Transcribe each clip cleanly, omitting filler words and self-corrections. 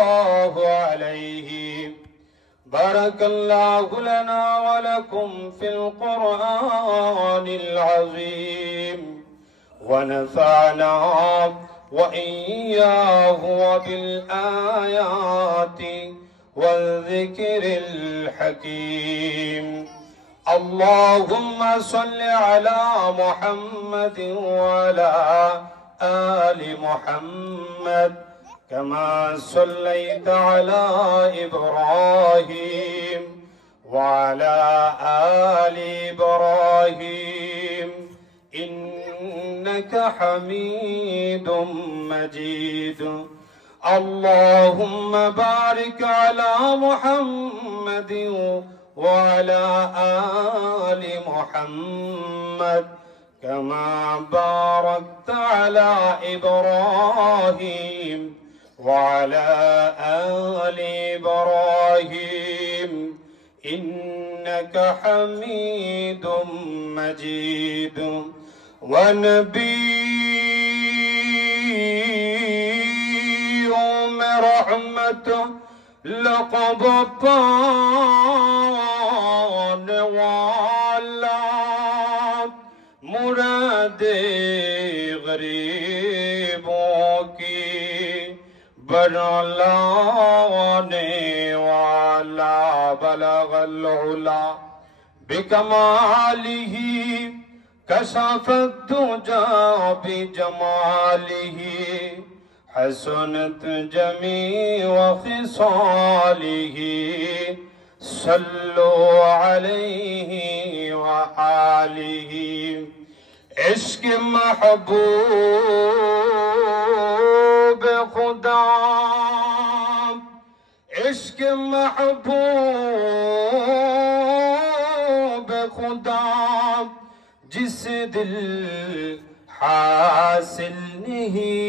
الله عليه. بارك الله لنا ولكم في القرآن العظيم ونفعنا وإياه وبالآيات والذكر الحكيم. اللهم صل على محمد وعلى آل محمد كما صليت على إبراهيم وعلى آل إبراهيم إنك حميد مجيد. اللهم بارك على محمد وعلى آل محمد كما باركت على إبراهيم وعلى آل إبراهيم إنك حميد مجيد. ونبي رحمة لقب بان والا مراد غریبوں کی برلانے والا بلغ العلا بکمالہ کشف الدجى بجمالہ حسنت جميع خصاله صلوا عليه وآله. عشق محبوب خدا عشق محبوب خدا جس دل حاصل نہیں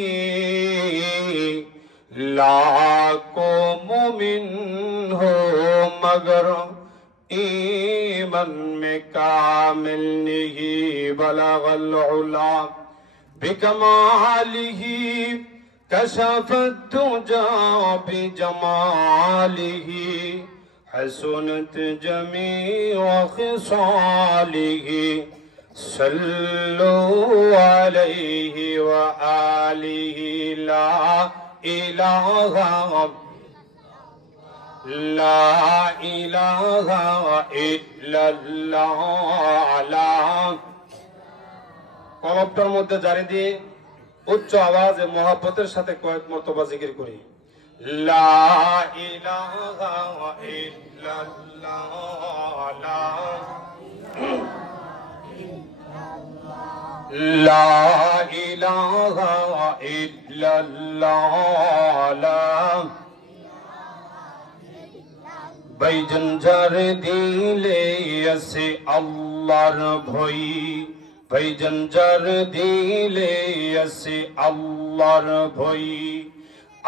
لاکھوں مومن ہو مگر ایمان میں کامل نہیں. بلغ العلا بکمالہ کشف الدجى بجمالہ حسنت جميع خصاله صلوا عليه وآله. لا إله إلا الله. কলবটার মধ্যে জারি দিয়ে উচ্চ আওয়াজে মহব্বতের সাথে কয়েক মর্তবা জিকির করি। লা ইলাহা ইল্লাল্লাহ লা ইলাহা ইল্লাল্লাহ. ভাইজান যার দিলে আছে আল্লাহর ভয় ভাইজান যার দিলে আছে আল্লাহর ভয়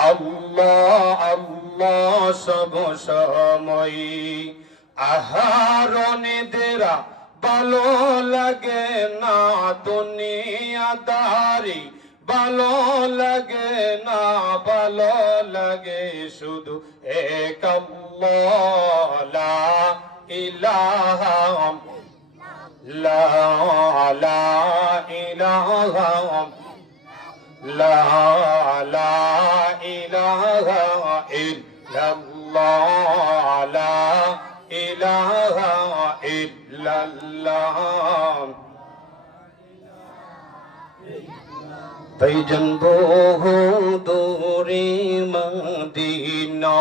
আল্লাহ আল্লাহ সব সময় আহারনেদেরা ভালো লাগে না দুনিয়াদারি ভালো লাগে না ভালো লাগে শুধু এক আল্লাহ লা ইলাহা লা ইলাহা লা ইলাহা ইল্লাল্লাহ লা ইলাহা ইল্লাল্লাহ. ভাইজান বহু দূরে মদিনা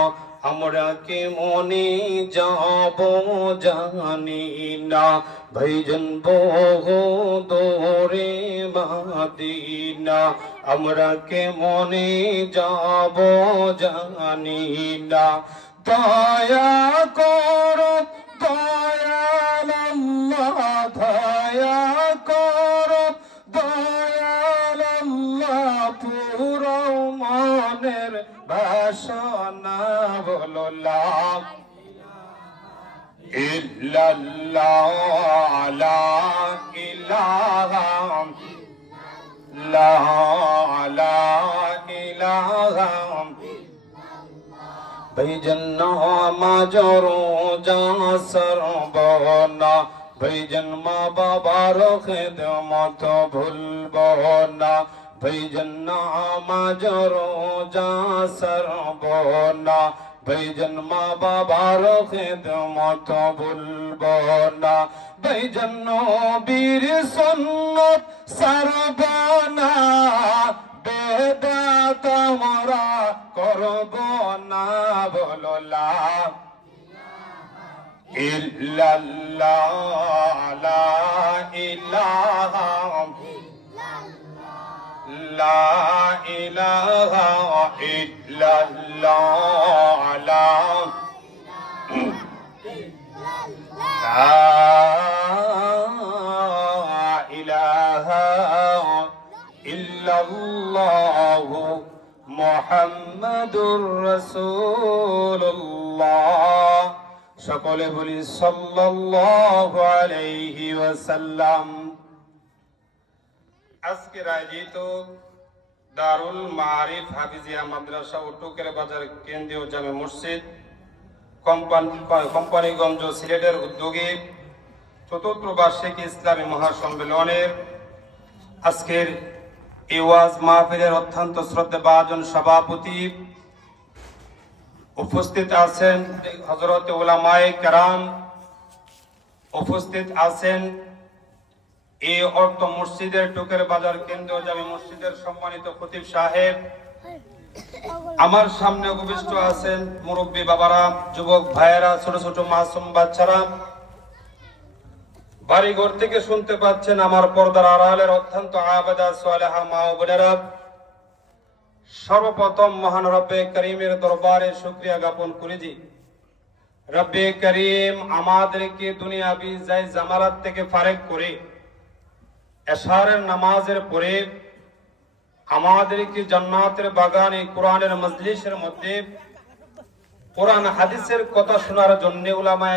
আমরা কেমনে যাব জানি না. ভাইজান বহু দূরে মদিনা আমরা কেমনে যাব জানি না. দয়া করো দয়াল আল্লাহ দয়া করো দয়াল আল্লাহ পুরো মনের বাসনা বলো লা ইল্লাল্লাহ লা ইলাহা লা ইলাহা ভাইজান নামাজ রোজা সারবো না, ভাইজান মা বাবার খিদমত ভুলবো না, ভাইজান নামাজ রোজা সারবো না, ভাইজান মা বাবার খিদমত ভুলবো না, ভাইজান নবীর সুন্নত সারবো না, বেদাত আমরা করবো না, বলো লা ইল্লাল্লাহ লা ইলাহা লা ইলাহা ইল্লাল্লাহ লা ইলাহা ইল্লাল্লাহ মুহাম্মাদুর রাসূলুল্লাহ। সকলে বলি সাল্লাল্লাহু আলাইহি ওয়াসাল্লাম। আজকের আয়োজিত দারুল মাআরিফ হাফিজিয়া মাদ্রাসা ও টুকের বাজার কেন্দ্রীয় জামে মসজিদ কোম্পানিগঞ্জ সিলেটের উদ্যোগে চতুর্থ বার্ষিক ইসলামী মহাসম্মেলনের আজকের এই ওয়াজ মাহফিলের অত্যন্ত শ্রদ্ধাভাজন সভাপতি উপস্থিত আছেন হযরত উলামায়ে কেরাম, উপস্থিত আছেন এই অর্থ মসজিদের টুকের বাজার কেন্দ্রীয় জামে মসজিদের সম্মানিত খতিব সাহেব, আমার সামনে উপবিষ্ট আছেন মুরব্বী বাবারা, যুবক ভাইয়েরা, ছোট ছোট মাসুম বাচ্চারা, বাড়িঘর থেকে শুনতে পাচ্ছেন আমার পর্দার আড়ালের অত্যন্ত আবেদা সালেহা মা ও বোনেরা। সর্বপ্রথম মহান রব্বে করিমের দরবারে শুকরিয়া জ্ঞাপন করেছি। রব্বে করিম আমাদেরকে দুনিয়াবি জায় জামালাত থেকে ফারেক করে এশারের নামাজের পরে আমাদেরকে জান্নাতের বাগানে কোরআনের মজলিসের মধ্যে কোরআন হাদিসের কথা শোনার জন্য উলামায়ে